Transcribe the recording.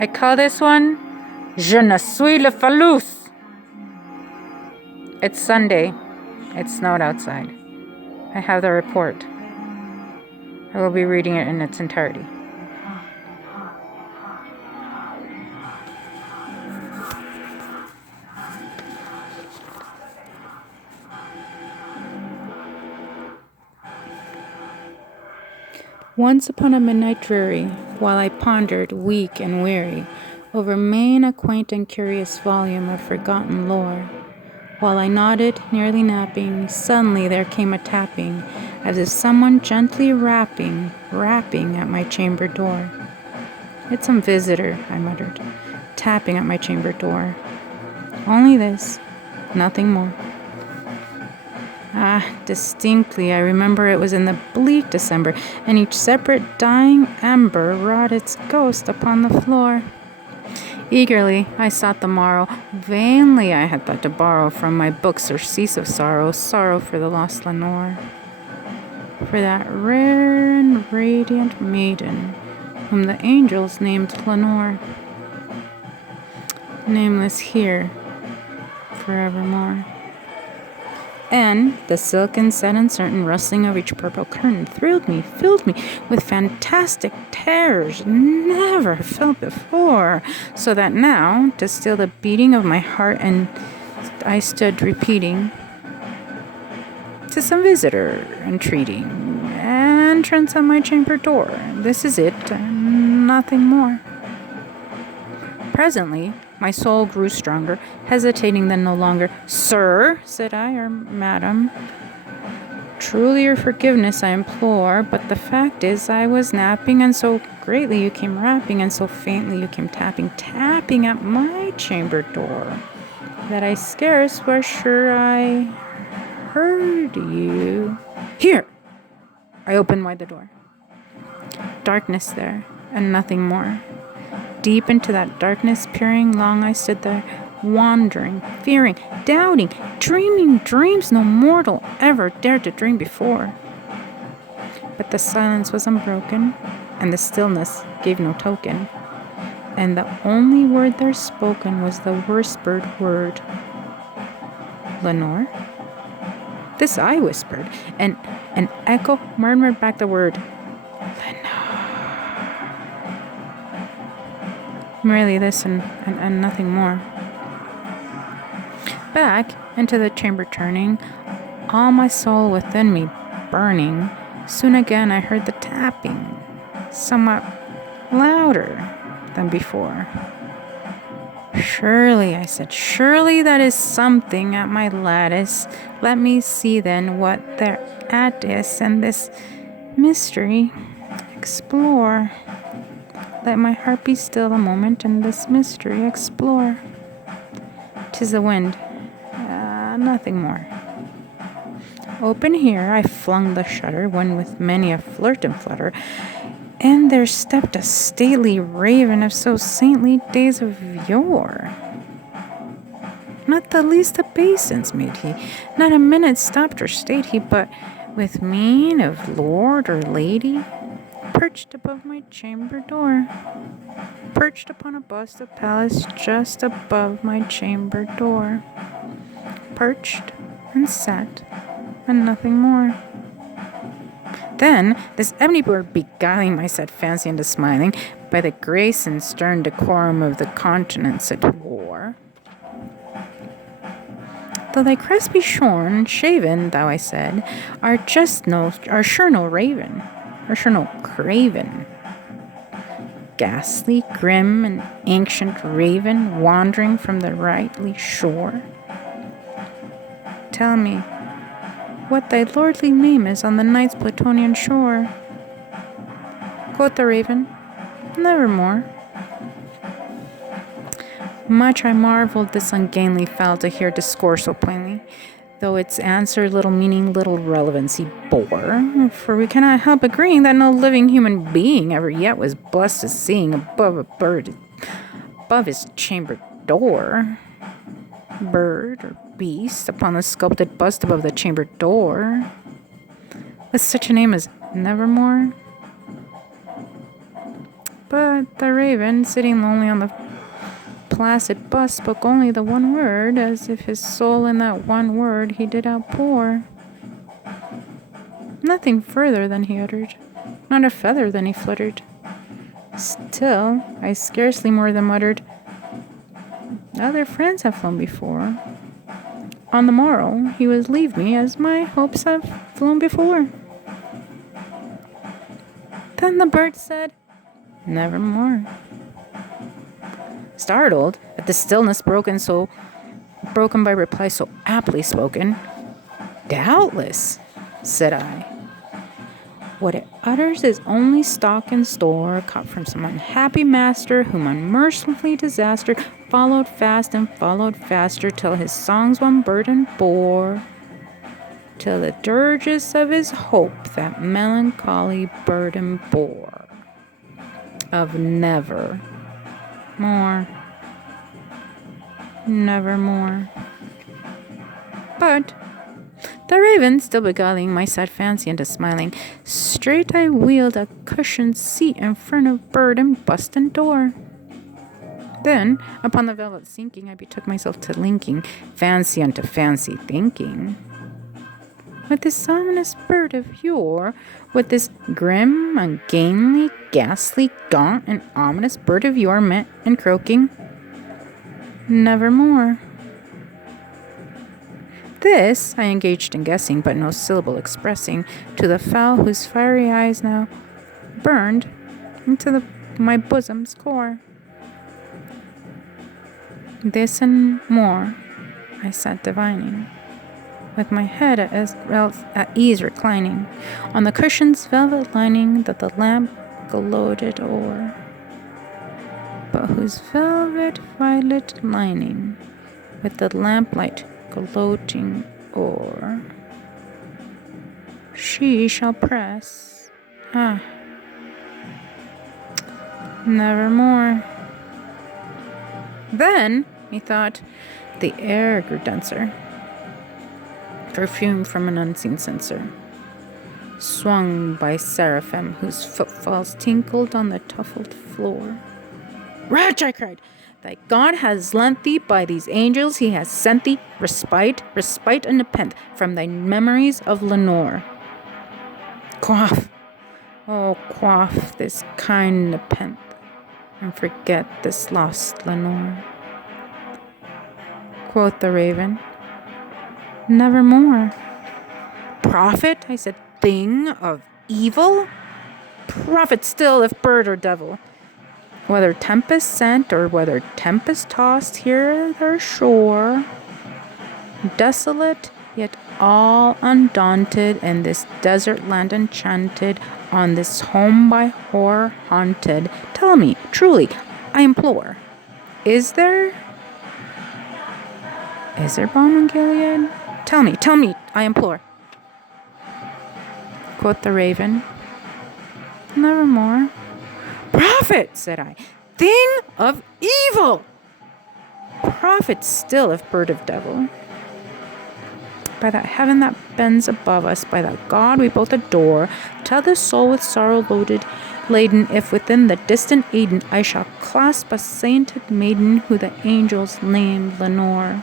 I call this one Je ne suis le phallus. It's Sunday. It snowed outside. I have the report. I will be reading it in its entirety. Once upon a midnight dreary, while I pondered, weak and weary, over many a quaint and curious volume of forgotten lore, while I nodded, nearly napping, suddenly there came a tapping, as if someone gently rapping at my chamber door. "It's some visitor," I muttered, tapping at my chamber door. Only this, nothing more. Distinctly, I remember it was in the bleak December, and each separate dying ember wrought its ghost upon the floor. Eagerly, I sought the morrow. Vainly, I had thought to borrow from my books surcease of sorrow, sorrow for the lost Lenore, for that rare and radiant maiden whom the angels named Lenore, nameless here forevermore. And the silken, set and certain rustling of each purple curtain thrilled me, filled me with fantastic terrors never felt before, so that now, to still the beating of my heart, and I stood repeating, "'Tis some visitor entreating entrance at my chamber door. This is it, and nothing more." Presently, my soul grew stronger, hesitating then no longer. "Sir," said I, "or madam, truly your forgiveness I implore, but the fact is I was napping, and so greatly you came rapping, and so faintly you came tapping at my chamber door, that I scarce was sure I heard you. Here!" I opened wide the door. Darkness there, and nothing more. Deep into that darkness peering, long I stood there, wandering, fearing, doubting, dreaming dreams no mortal ever dared to dream before. But the silence was unbroken, and the stillness gave no token, and the only word there spoken was the whispered word, "Lenore?" This I whispered, and an echo murmured back the word, "Lenore." Merely this and nothing more. Back into the chamber turning, all my soul within me burning, soon again I heard the tapping, somewhat louder than before. "Surely," I said, "surely that is something at my lattice. Let me see then what thereat is, and this mystery explore. Let my heart be still a moment, and this mystery explore. 'Tis the wind, nothing more." Open here I flung the shutter, when with many a flirt and flutter, and there stepped a stately raven of so saintly days of yore. Not the least obeisance made he, not a minute stopped or stayed he, but with mien of lord or lady, perched above my chamber door, perched upon a bust of Pallas just above my chamber door, perched and sat, and nothing more. Then this ebony bird, beguiling my sad fancy into smiling, by the grace and stern decorum of the continents it wore, "Though thy crest be shorn and shaven, thou," I said, "are sure no raven, or sure no craven. Ghastly, grim, and ancient raven, wandering from the rightly shore. Tell me what thy lordly name is on the night's Plutonian shore." Quoth the raven, "Nevermore." Much I marveled this ungainly fowl to hear discourse so plainly, though its answer little meaning, little relevancy bore, for we cannot help agreeing that no living human being ever yet was blessed as seeing above a bird, above his chamber door, bird or beast, upon the sculpted bust above the chamber door, with such a name as Nevermore. But the raven, sitting lonely on the placid bust, spoke only the one word, as if his soul in that one word he did outpour. Nothing further than he uttered, not a feather than he fluttered. Still, I scarcely more than muttered, other friends have flown before. On the morrow he would leave me, as my hopes have flown before. Then the bird said, nevermore. Startled at the stillness broken by reply so aptly spoken, doubtless, said I. What it utters is only stock and store, caught from some unhappy master, whom unmercifully disaster followed fast and followed faster, till his songs one burden bore, till the dirges of his hope that melancholy burden bore, of never more, nevermore. But the raven, still beguiling my sad fancy into smiling, straight I wheeled a cushioned seat in front of bird and bust and door. Then, upon the velvet sinking, I betook myself to linking fancy unto fancy thinking. With this ominous bird of yore, with this grim, ungainly, ghastly, gaunt, and ominous bird of yore, met and croaking, nevermore. This I engaged in guessing, but no syllable expressing, to the fowl whose fiery eyes now burned into my bosom's core. This and more I sat divining, with my head at ease reclining, on the cushion's velvet lining that the lamp gloated o'er, but whose velvet violet lining with the lamplight gloating o'er, she shall press, nevermore. Then, methought, the air grew denser, perfume from an unseen censer, swung by seraphim whose footfalls tinkled on the tuffled floor. Wretch, I cried, thy God has lent thee by these angels, he has sent thee respite and nepenthe from thy memories of Lenore. Quaff, oh quaff this kind nepenthe, and forget this lost Lenore. Quoth the raven, nevermore. Prophet, I said, thing of evil? Prophet still, if bird or devil. Whether tempest sent or whether tempest tossed here their shore, desolate yet all undaunted in this desert land enchanted, on this home by horror haunted, tell me, truly, I implore, is there balm in Gilead? Tell me, I implore. Quoth the raven, nevermore. Prophet, said I, thing of evil! Prophet still, if bird of devil. By that heaven that bends above us, by that God we both adore, tell the soul with sorrow laden, if within the distant Eden I shall clasp a sainted maiden who the angels named Lenore.